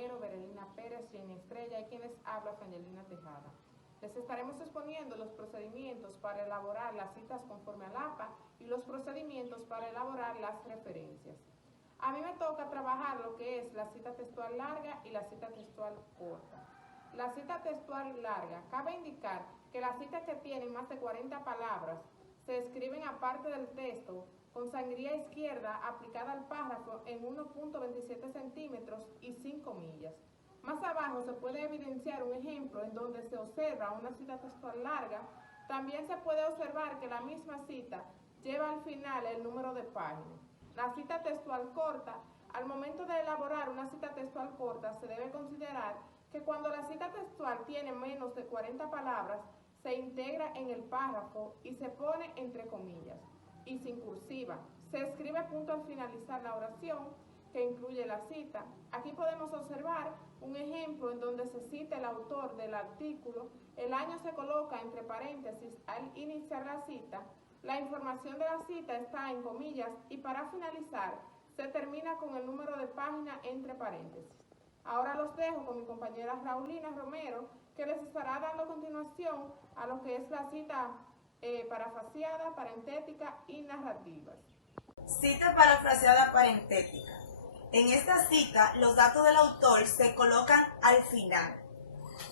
Romero, Berelina Pérez, Jenny Estrella y quienes habla Frangelina Tejada. Les estaremos exponiendo los procedimientos para elaborar las citas conforme al APA y los procedimientos para elaborar las referencias. A mí me toca trabajar lo que es la cita textual larga y la cita textual corta. La cita textual larga, cabe indicar que las citas que tienen más de 40 palabras se escriben aparte del texto con sangría izquierda aplicada al párrafo en 1.27 centímetros y 5 comillas. Más abajo se puede evidenciar un ejemplo en donde se observa una cita textual larga. También se puede observar que la misma cita lleva al final el número de página. La cita textual corta, al momento de elaborar una cita textual corta, se debe considerar que cuando la cita textual tiene menos de 40 palabras, se integra en el párrafo y se pone entre comillas y sin cursiva. Se escribe punto al finalizar la oración que incluye la cita. Aquí podemos observar un ejemplo en donde se cita el autor del artículo, el año se coloca entre paréntesis al iniciar la cita, la información de la cita está en comillas y para finalizar se termina con el número de página entre paréntesis. Ahora los dejo con mi compañera Raulina Romero, que les estará dando continuación a lo que es la cita parafraseada, parentética y narrativa. Cita parafraseada parentética. En esta cita, los datos del autor se colocan al final,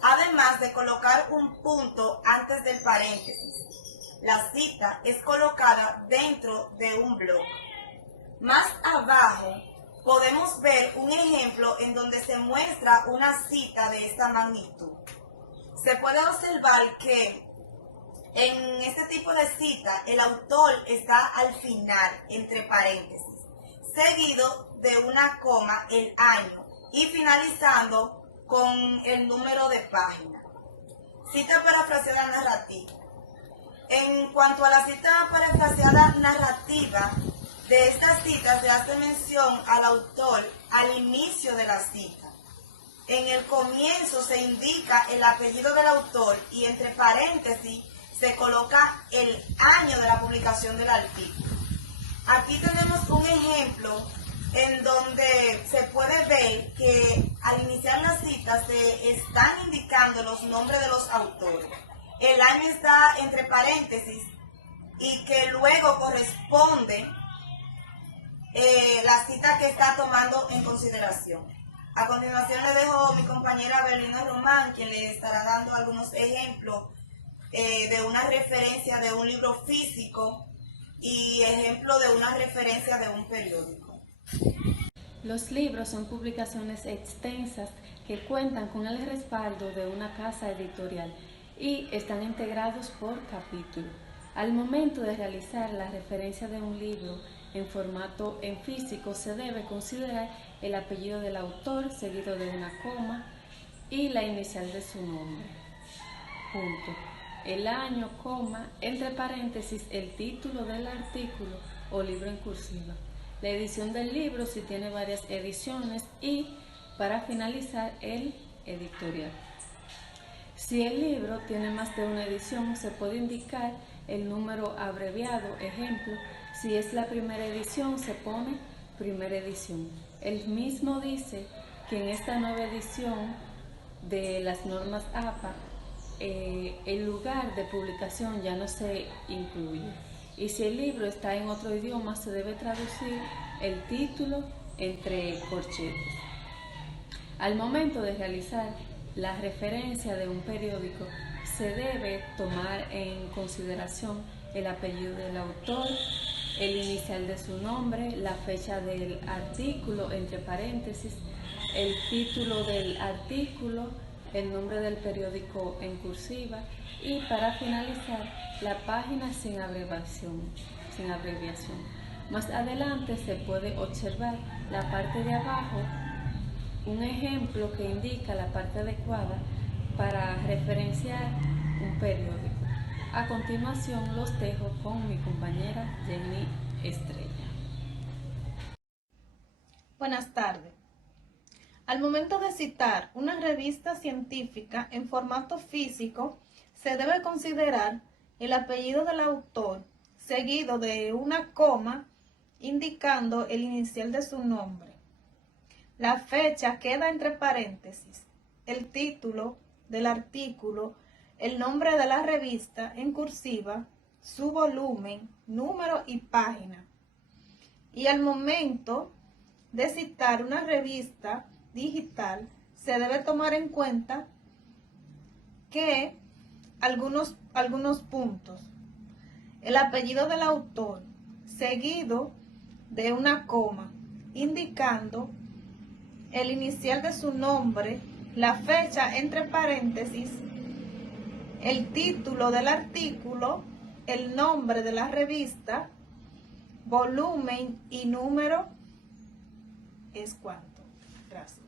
además de colocar un punto antes del paréntesis. La cita es colocada dentro de un bloque. Más abajo podemos ver un ejemplo en donde se muestra una cita de esta magnitud. Se puede observar que en este tipo de cita el autor está al final, entre paréntesis, seguido de una coma el año y finalizando con el número de página. Cita parafraseada narrativa. En cuanto a la cita parafraseada narrativa, de esta cita se hace mención al autor al inicio de la cita. En el comienzo se indica el apellido del autor y entre paréntesis se coloca el año de la publicación del artículo. Aquí tenemos un ejemplo en donde se puede ver que al iniciar la cita se están indicando los nombres de los autores. El año está entre paréntesis y que luego corresponde la cita que está tomando en consideración. A continuación le dejo a mi compañera Berlina Román, quien le estará dando algunos ejemplos de una referencia de un libro físico y ejemplo de una referencia de un periódico. Los libros son publicaciones extensas que cuentan con el respaldo de una casa editorial y están integrados por capítulo. Al momento de realizar la referencia de un libro en formato en físico, se debe considerar el apellido del autor seguido de una coma y la inicial de su nombre. Punto. El año, coma, entre paréntesis, el título del artículo o libro en cursiva. La edición del libro si tiene varias ediciones y, para finalizar, el editorial. Si el libro tiene más de una edición, se puede indicar el número abreviado. Ejemplo, si es la primera edición, se pone primera edición. El mismo dice que en esta nueva edición de las normas APA, el lugar de publicación ya no se incluye. Y si el libro está en otro idioma, se debe traducir el título entre corchetes. Al momento de realizar la referencia de un periódico, se debe tomar en consideración el apellido del autor, el inicial de su nombre, la fecha del artículo, entre paréntesis, el título del artículo, el nombre del periódico en cursiva y, para finalizar, la página sin abreviación. Más adelante se puede observar la parte de abajo, un ejemplo que indica la parte adecuada para referenciar un periódico. A continuación los dejo con mi compañera Jenny Estrella. Buenas tardes. Al momento de citar una revista científica en formato físico, se debe considerar el apellido del autor, seguido de una coma indicando el inicial de su nombre. La fecha queda entre paréntesis, el título del artículo, el nombre de la revista en cursiva, su volumen, número y página. Y al momento de citar una revista digital, se debe tomar en cuenta que algunos puntos. El apellido del autor, seguido de una coma, indicando el inicial de su nombre, la fecha entre paréntesis, el título del artículo, el nombre de la revista, volumen y número es cuánto. Gracias.